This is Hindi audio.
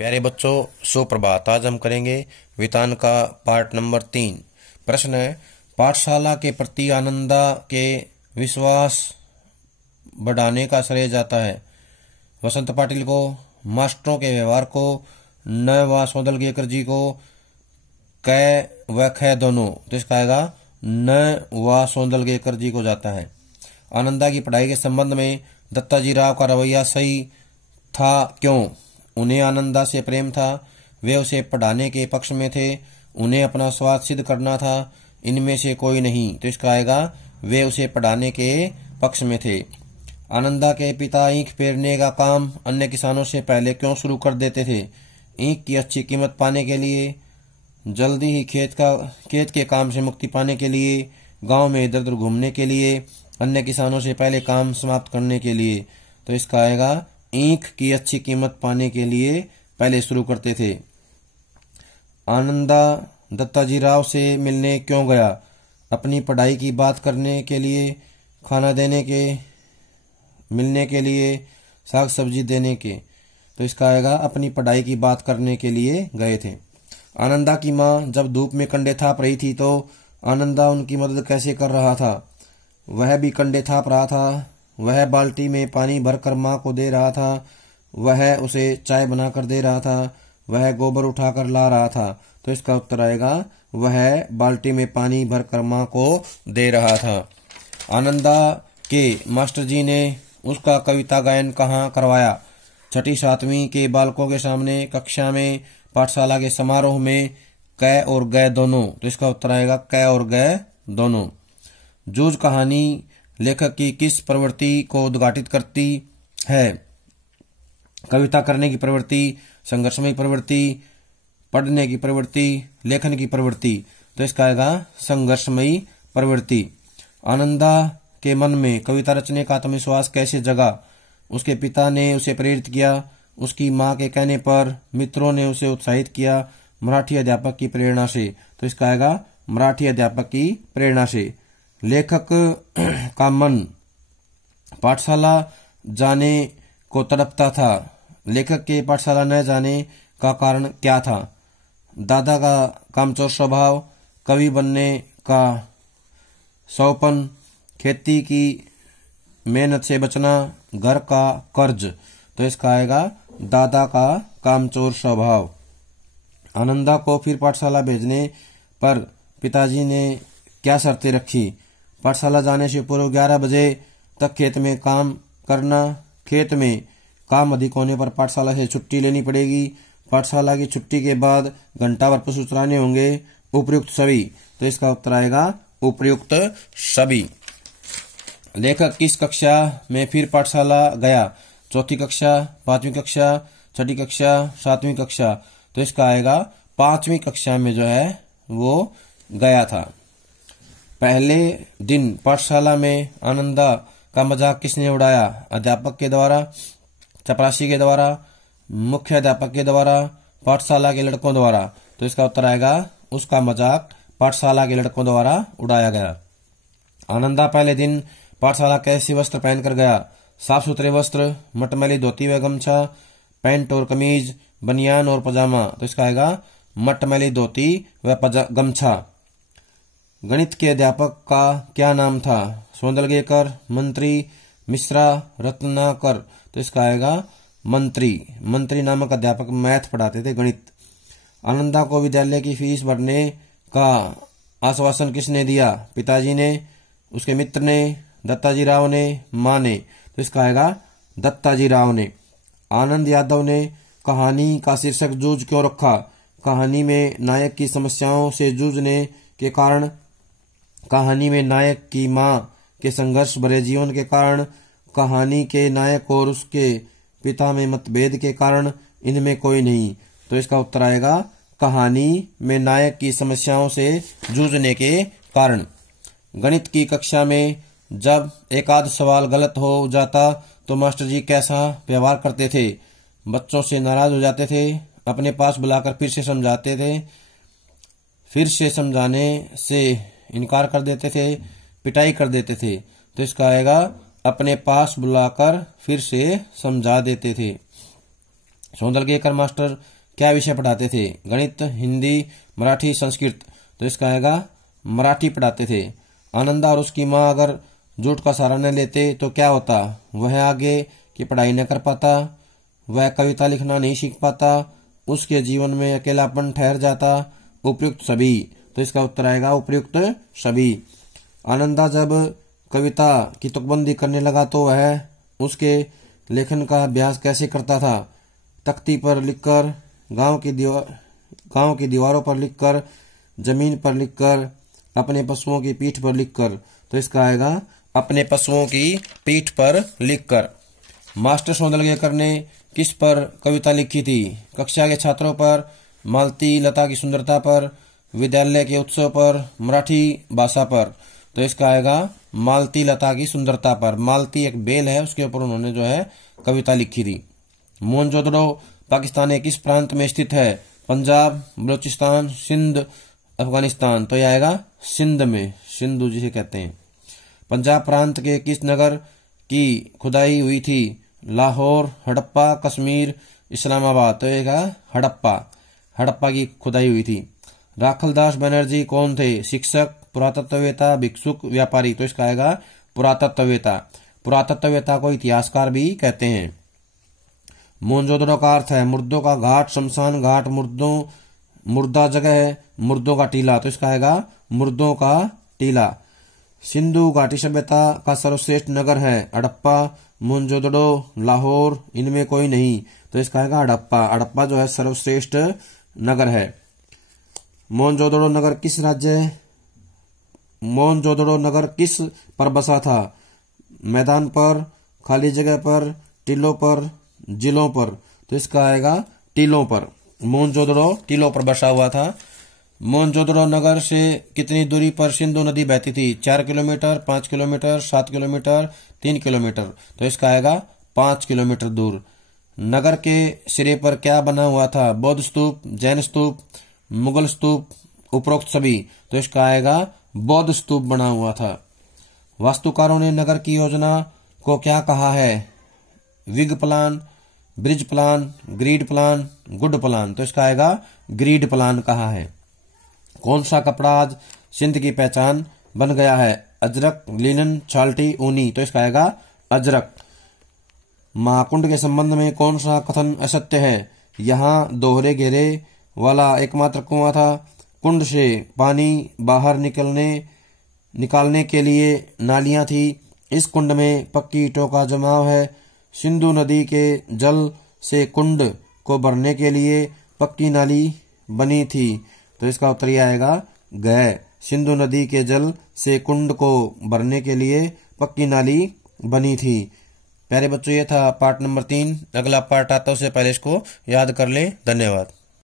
प्यारे बच्चों, सुप्रभात। आज हम करेंगे वितान का पार्ट नंबर 3। प्रश्न है, पाठशाला के प्रति आनंदा के विश्वास बढ़ाने का श्रेय जाता है वसंत पाटिल को, मास्टरों के व्यवहार को, न व सौंदलगेकर जी को, कै व ख दोनों। तो इसका आएगा न व सौंदलगेकर जी को जाता है। आनंदा की पढ़ाई के संबंध में दत्ताजी राव का रवैया सही था, क्यों? उन्हें आनंदा से प्रेम था, वे उसे पढ़ाने के पक्ष में थे, उन्हें अपना स्वाद सिद्ध करना था, इनमें से कोई नहीं। तो इसका आएगा वे उसे पढ़ाने के पक्ष में थे। आनंदा के पिता ईंख पेरने का काम अन्य किसानों से पहले क्यों शुरू कर देते थे? ईंख की अच्छी कीमत पाने के लिए, जल्दी ही खेत के काम से मुक्ति पाने के लिए, गांव में इधर उधर घूमने के लिए, अन्य किसानों से पहले काम समाप्त करने के लिए। तो इसका आएगा ईंख की अच्छी कीमत पाने के लिए पहले शुरू करते थे। आनंदा दत्ताजी राव से मिलने क्यों गया? अपनी पढ़ाई की बात करने के लिए, खाना देने के, मिलने के लिए, साग सब्जी देने के। तो इसका आएगा अपनी पढ़ाई की बात करने के लिए गए थे। आनंदा की माँ जब धूप में कंडे थाप रही थी तो आनंदा उनकी मदद कैसे कर रहा था? वह भी कंडे थाप रहा था, वह बाल्टी में पानी भरकर माँ को दे रहा था, वह उसे चाय बनाकर दे रहा था, वह गोबर उठाकर ला रहा था। तो इसका उत्तर आएगा वह बाल्टी में पानी भरकर माँ को दे रहा था। आनंदा के मास्टर जी ने उसका कविता गायन कहाँ करवाया? 6ठी 7वीं के बालकों के सामने, कक्षा में, पाठशाला के समारोह में, कै और गै दोनों। तो इसका उत्तर आएगा कै और गै दोनों। जूझ कहानी लेखक की किस प्रवृत्ति को उद्घाटित करती है? कविता करने की प्रवृत्ति, संघर्षमयी प्रवृत्ति, पढ़ने की प्रवृत्ति, लेखन की प्रवृत्ति। तो इसका आएगा संघर्षमयी प्रवृत्ति। आनंदा के मन में कविता रचने का आत्मविश्वास कैसे जगा? उसके पिता ने उसे प्रेरित किया, उसकी माँ के कहने पर, मित्रों ने उसे उत्साहित किया, मराठी अध्यापक की प्रेरणा से। तो इसका आएगा मराठी अध्यापक की प्रेरणा से। लेखक का मन पाठशाला जाने को तड़पता था, लेखक के पाठशाला न जाने का कारण क्या था? दादा का कामचोर स्वभाव, कवि बनने का शौपन, खेती की मेहनत से बचना, घर का कर्ज। तो इसका आएगा दादा का कामचोर स्वभाव। आनंदा को फिर पाठशाला भेजने पर पिताजी ने क्या शर्तें रखी? पाठशाला जाने से पूर्व 11 बजे तक खेत में काम करना, खेत में काम अधिक होने पर पाठशाला से छुट्टी लेनी पड़ेगी, पाठशाला की छुट्टी के बाद घंटा भर पशु चराने होंगे, उपयुक्त सभी। तो इसका उत्तर आएगा उपयुक्त सभी। लेखक किस कक्षा में फिर पाठशाला गया? 4ठी कक्षा, 5वीं कक्षा, 6ठी कक्षा, 7वीं कक्षा। तो इसका आएगा 5वीं कक्षा में जो है वो गया था। पहले दिन पाठशाला में आनंदा का मजाक किसने उड़ाया? अध्यापक के द्वारा, चपरासी के द्वारा, मुख्य अध्यापक के द्वारा, पाठशाला के लड़कों द्वारा। तो इसका उत्तर आएगा उसका मजाक पाठशाला के लड़कों द्वारा उड़ाया गया। आनंदा पहले दिन पाठशाला कैसे वस्त्र पहनकर गया? साफ सुथरे वस्त्र, मटमैली धोती व गमछा, पैंट और कमीज, बनियान और पजामा। तो इसका आएगा मटमैली धोती व गमछा। गणित के अध्यापक का क्या नाम था? सौंदलगेकर, मंत्री, मिश्रा, रत्नाकर। तो इसका आएगा मंत्री। मंत्री नामक अध्यापक मैथ पढ़ाते थे, गणित। आनंदा को विद्यालय की फीस भरने का आश्वासन किसने दिया? पिताजी ने, उसके मित्र ने, दत्ताजी राव ने, माँ ने। तो इसका आएगा दत्ताजी राव ने। आनंद यादव ने कहानी का शीर्षक जूझ क्यों रखा? कहानी में नायक की समस्याओं से जूझने के कारण, कहानी में नायक की माँ के संघर्ष भरे जीवन के कारण, कहानी के नायक और उसके पिता में मतभेद के कारण, इनमें कोई नहीं। तो इसका उत्तर आएगा कहानी में नायक की समस्याओं से जूझने के कारण। गणित की कक्षा में जब एक आध सवाल गलत हो जाता तो मास्टर जी कैसा व्यवहार करते थे? बच्चों से नाराज हो जाते थे, अपने पास बुलाकर फिर से समझाते थे, फिर से समझाने से इनकार कर देते थे, पिटाई कर देते थे। तो इसका आएगा अपने पास बुलाकर फिर से समझा देते थे। सौंदलगेकर मास्टर क्या विषय पढ़ाते थे? गणित, हिंदी, मराठी, संस्कृत। तो इसका आएगा मराठी पढ़ाते थे। आनंदा और उसकी माँ अगर झूठ का सहारा न लेते तो क्या होता? वह आगे की पढ़ाई न कर पाता, वह कविता लिखना नहीं सीख पाता, उसके जीवन में अकेलापन ठहर जाता। उपयुक्त सभी। तो इसका उत्तर आएगा उपयुक्त सभी। आनंदा जब कविता की तुकबंदी करने लगा तो वह उसके लेखन का अभ्यास कैसे करता था? तख्ती पर लिखकर, गांव की दीवारों पर लिखकर, जमीन पर लिखकर, अपने पशुओं की पीठ पर लिखकर। तो इसका आएगा अपने पशुओं की पीठ पर लिखकर। मास्टर सौंदलगेकर ने किस पर कविता लिखी थी? कक्षा के छात्रों पर, मालती लता की सुंदरता पर, विद्यालय के उत्सव पर, मराठी भाषा पर। तो इसका आएगा मालती लता की सुंदरता पर। मालती एक बेल है, उसके ऊपर उन्होंने जो है कविता लिखी थी। मोहनजोदड़ो पाकिस्तान के किस प्रांत में स्थित है? पंजाब, बलूचिस्तान, सिंध, अफगानिस्तान। तो यह आएगा सिंध में, सिंधु जिसे कहते हैं। पंजाब प्रांत के किस नगर की खुदाई हुई थी? लाहौर, हड़प्पा, कश्मीर, इस्लामाबाद। तो यह हड़प्पा की खुदाई हुई थी। राखलदास बनर्जी कौन थे? शिक्षक, पुरातत्ववेता, भिक्षुक, व्यापारी। तो इसका आएगा पुरातत्ववेता। पुरातत्ववेता को इतिहासकार भी कहते हैं। मोहनजोदड़ो का अर्थ है मुर्दों का घाट, शमशान घाट, मुर्दा जगह, मुर्दों का टीला। तो इसका आएगा मुर्दों का टीला। सिंधु घाटी सभ्यता का सर्वश्रेष्ठ नगर है? हड़प्पा, मोहनजोदड़ो, लाहौर, इनमें कोई नहीं। तो इसका आएगा हड़प्पा। हड़प्पा जो है सर्वश्रेष्ठ नगर है। मोहनजोदड़ो नगर किस पर बसा था? मैदान पर, खाली जगह पर, टीलों पर, जिलों पर। तो इसका आएगा टीलों पर। मोहनजोदड़ो टीलों पर बसा हुआ था। मोहनजोदड़ो नगर से कितनी दूरी पर सिंधु नदी बहती थी? 4 किलोमीटर, 5 किलोमीटर, 7 किलोमीटर, 3 किलोमीटर। तो इसका आएगा 5 किलोमीटर दूर। नगर के सिरे पर क्या बना हुआ था? बौद्ध स्तूप, जैन स्तूप, मुगल स्तूप, उपरोक्त सभी। तो इसका आएगा बौद्ध स्तूप बना हुआ था। वास्तुकारों ने नगर की योजना को क्या कहा है? Wig plan, bridge plan, grid plan, good plan. तो इसका आएगा ग्रीड प्लान कहा है। कौन सा कपड़ा आज सिंध की पहचान बन गया है? अजरक, लिनन, चाल्टी, ऊनी। तो इसका आएगा अजरक। महाकुंड के संबंध में कौन सा कथन असत्य है? यहाँ दोहरे घेरे वाला एकमात्र कुआं था। कुंड से पानी बाहर निकालने के लिए नालियां थी। इस कुंड में पक्की ईंटों का जमाव है। सिंधु नदी के जल से कुंड को भरने के लिए पक्की नाली बनी थी। तो इसका उत्तर यह आएगा ग। सिंधु नदी के जल से कुंड को भरने के लिए पक्की नाली बनी थी। प्यारे बच्चों, ये था पार्ट नंबर 3। अगला पार्ट आता है, उससे पहले इसको याद कर लें। धन्यवाद।